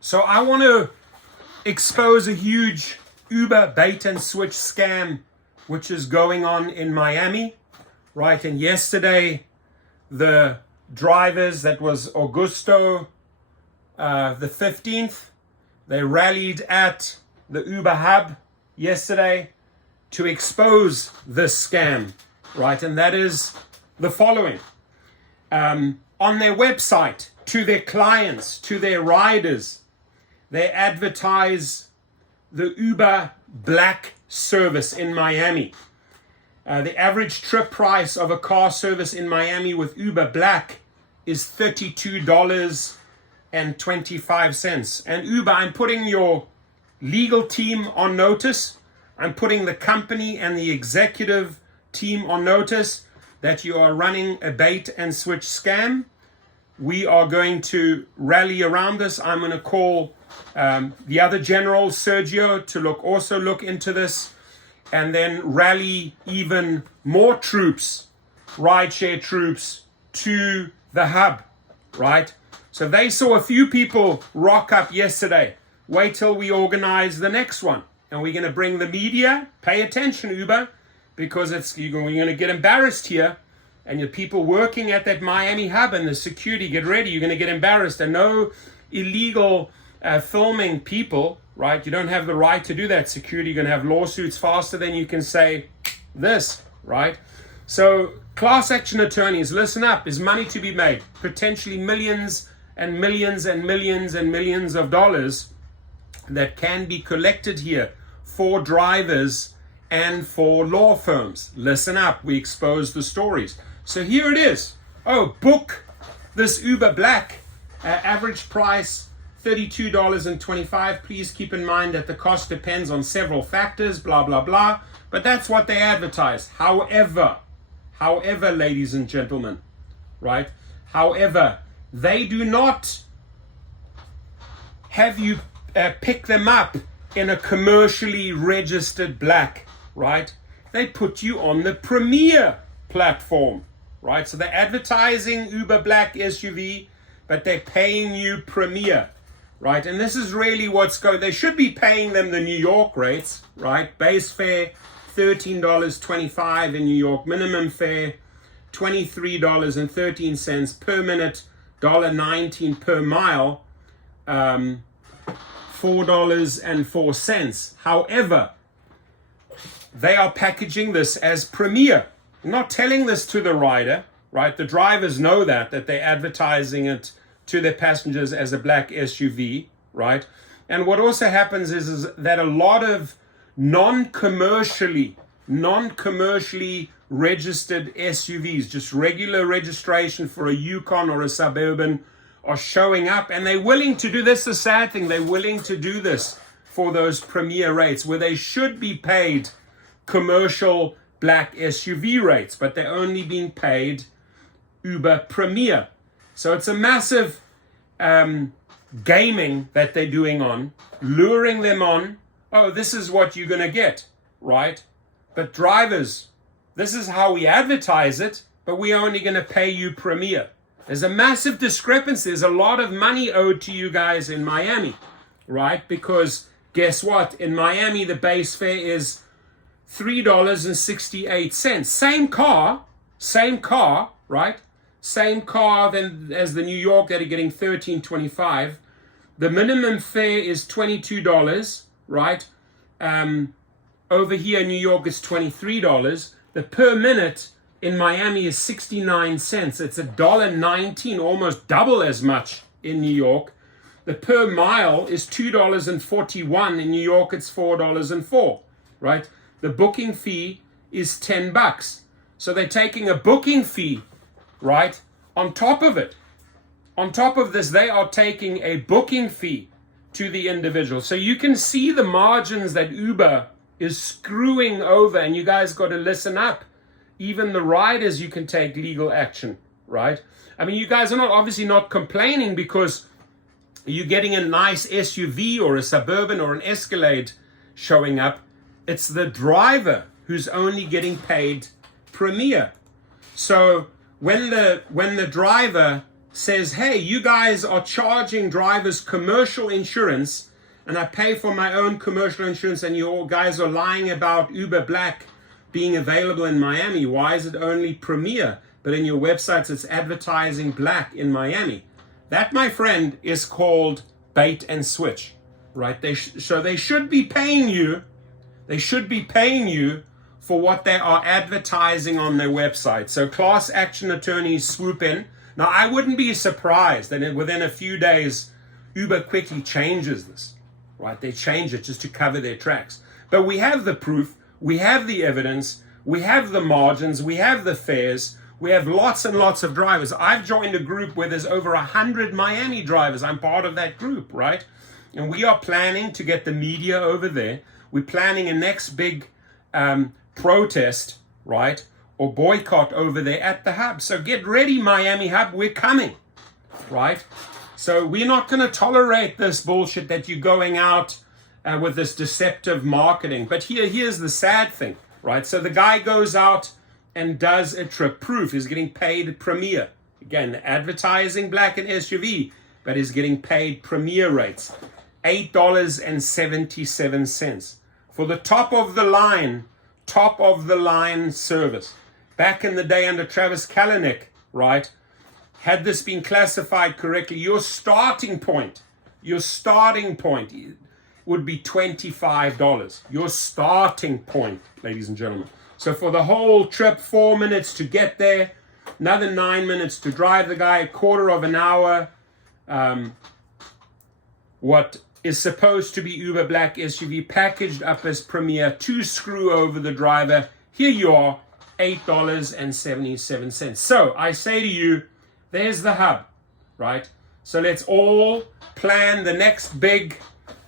So I want to expose a huge Uber bait and switch scam which is going on in Miami, right? And yesterday, the drivers, that was Augusto the 15th, they rallied at the Uber hub yesterday to expose this scam, right? And that is the following. On their website, to their clients, to their riders, they advertise the Uber Black service in Miami. The average trip price of a car service in Miami with Uber Black is $32.25. And Uber, I'm putting your legal team on notice. I'm putting the company and the executive team on notice that you are running a bait and switch scam. We are going to rally around this. I'm going to call the other general, Sergio, to also look into this, and then rally even more troops, rideshare troops, to the hub, right? So they saw a few people rock up yesterday. Wait till we organize the next one. And we're going to bring the media. Pay attention, Uber, because you're going to get embarrassed here. And your people working at that Miami hub and the security, get ready. You're going to get embarrassed. And no illegal filming people, right? You don't have the right to do that. Security, you're going to have lawsuits faster than you can say this, right? So class action attorneys, listen up. There's money to be made. Potentially millions and millions and millions and millions of dollars that can be collected here for drivers and for law firms. Listen up. We expose the stories. So here it is. Oh, book this Uber Black. Average price $32.25. Please keep in mind that the cost depends on several factors, blah, blah, blah. But that's what they advertise. However, ladies and gentlemen, right? However, they do not have you pick them up in a commercially registered Black, right? They put you on the Premier platform, right? So they're advertising Uber Black SUV, but they're paying you Premier, right? And this is really what's going. They should be paying them the New York rates, right? Base fare $13.25 in New York, minimum fare $23.13 per minute, $1.19 per mile, $4.04. However, they are packaging this as Premier. Not telling this to the rider, right? The drivers know that they're advertising it to their passengers as a Black SUV, right? And what also happens is that a lot of non-commercially registered SUVs, just regular registration for a Yukon or a Suburban, are showing up, and they're willing to do this. The sad thing, they're willing to do this for those Premier rates where they should be paid commercial Black SUV rates, but they're only being paid Uber Premier. So it's a massive gaming that they're doing on, luring them on. Oh, this is what you're going to get, right? But drivers, this is how we advertise it, but we're only going to pay you Premier. There's a massive discrepancy. There's a lot of money owed to you guys in Miami, right? Because guess what? In Miami, the base fare is $3.68. Same car, right? Same car as the New York that are getting $13.25. The minimum fare is $22, right? Over here in New York, it's $23. The per minute in Miami is 69 cents. It's $1.19, almost double as much in New York. The per mile is $2.41. In New York, it's $4.04, right? The booking fee is $10. So they're taking a booking fee, right, on top of it. On top of this, they are taking a booking fee to the individual. So you can see the margins that Uber is screwing over, and you guys got to listen up. Even the riders, you can take legal action, right? I mean, you guys are obviously not complaining because you're getting a nice SUV or a Suburban or an Escalade showing up. It's the driver who's only getting paid Premier. So when the driver says, hey, you guys are charging drivers commercial insurance, and I pay for my own commercial insurance, and you guys are lying about Uber Black being available in Miami. Why is it only Premier? But in your websites, it's advertising Black in Miami. That, my friend, is called bait and switch, right? So they should be paying you. They should be paying you for what they are advertising on their website. So class action attorneys swoop in. Now, I wouldn't be surprised that within a few days, Uber quickly changes this, right? They change it just to cover their tracks. But we have the proof, we have the evidence, we have the margins, we have the fares, we have lots and lots of drivers. I've joined a group where there's over 100 Miami drivers. I'm part of that group, right? And we are planning to get the media over there. We're planning a next big protest, right? Or boycott over there at the hub. So get ready, Miami hub, we're coming, right? So we're not going to tolerate this bullshit that you're going out with this deceptive marketing. But here's the sad thing, right? So the guy goes out and does a trip proof. He's getting paid Premier. Again, advertising Black and SUV, but he's getting paid Premier rates. $8.77 for the top of the line service. Back in the day under Travis Kalanick, right? Had this been classified correctly, your starting point would be $25. Your starting point, ladies and gentlemen. So for the whole trip, 4 minutes to get there, another 9 minutes to drive the guy, a quarter of an hour. What is supposed to be Uber Black SUV packaged up as Premier, to screw over the driver. Here you are, $8.77. So I say to you, there's the hub, right? So let's all plan the next big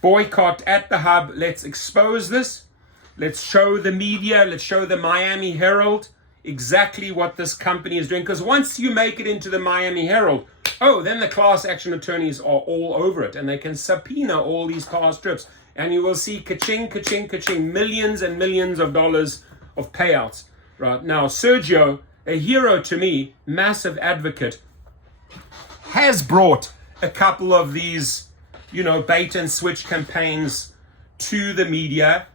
boycott at the hub. Let's expose this. Let's show the media, let's show the Miami Herald exactly what this company is doing. Because once you make it into the Miami Herald, then the class action attorneys are all over it, and they can subpoena all these past trips. And you will see ka-ching, ka-ching, ka-ching, millions and millions of dollars of payouts. Right now, Sergio, a hero to me, massive advocate, has brought a couple of these, bait and switch campaigns to the media,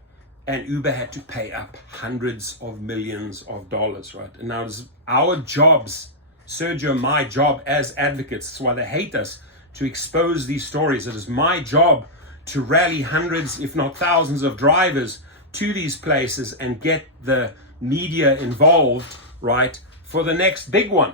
and Uber had to pay up hundreds of millions of dollars, right? And now it's our jobs, Sergio, my job as advocates, that's why they hate us, to expose these stories. It is my job to rally hundreds, if not thousands of drivers to these places and get the media involved, right, for the next big one,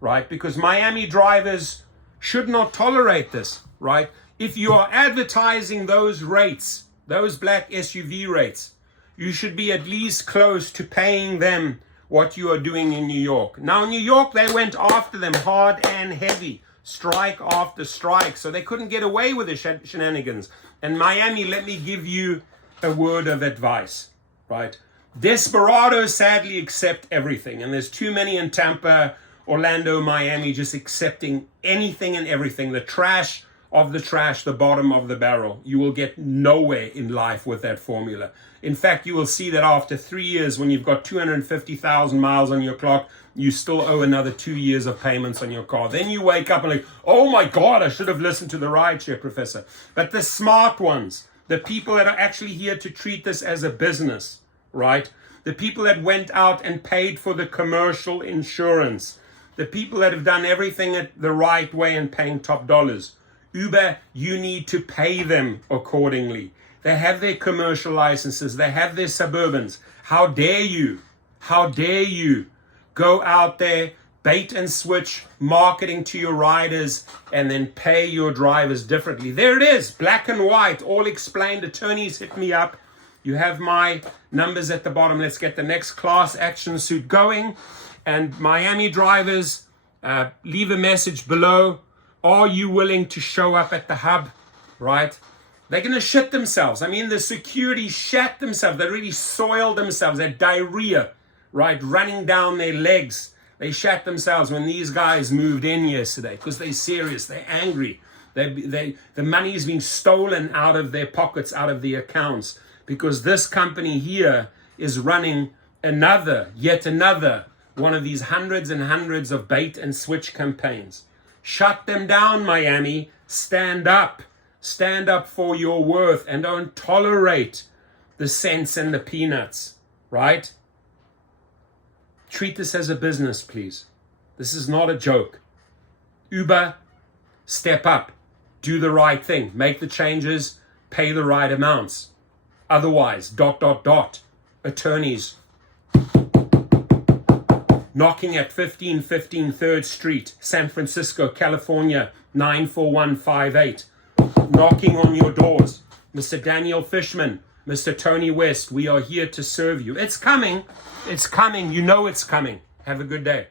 right? Because Miami drivers should not tolerate this, right? If you are advertising those rates, those Black SUV rates, you should be at least close to paying them what you are doing in New York. Now, in New York, they went after them hard and heavy, strike after strike, so they couldn't get away with the shenanigans. And Miami, let me give you a word of advice, right? Desperados sadly accept everything, and there's too many in Tampa, Orlando, Miami, just accepting anything and everything. The trash of the trash, the bottom of the barrel. You will get nowhere in life with that formula. In fact, you will see that after 3 years, when you've got 250,000 miles on your clock, you still owe another 2 years of payments on your car. Then you wake up and like, oh my God, I should have listened to the Rideshare professor. But the smart ones, the people that are actually here to treat this as a business, right? The people that went out and paid for the commercial insurance, the people that have done everything the right way and paying top dollars. Uber, you need to pay them accordingly. They have their commercial licenses. They have their Suburbans. How dare you go out there, bait and switch, marketing to your riders, and then pay your drivers differently. There it is, black and white, all explained. Attorneys, hit me up. You have my numbers at the bottom. Let's get the next class action suit going. And Miami drivers, leave a message below. Are you willing to show up at the hub, right? They're going to shit themselves. I mean, the security shat themselves. They really soiled themselves. They had diarrhea, right, running down their legs. They shat themselves when these guys moved in yesterday because they're serious. They're angry. The money is being stolen out of their pockets, out of the accounts, because this company here is running yet another one of these hundreds and hundreds of bait and switch campaigns. Shut them down, Miami. Stand up. Stand up for your worth and don't tolerate the cents and the peanuts, right? Treat this as a business, please. This is not a joke. Uber, step up. Do the right thing. Make the changes. Pay the right amounts. Otherwise, ... attorneys knocking at 1515 3rd Street, San Francisco, California, 94158. Knocking on your doors. Mr. Daniel Fishman, Mr. Tony West, we are here to serve you. It's coming. It's coming. You know it's coming. Have a good day.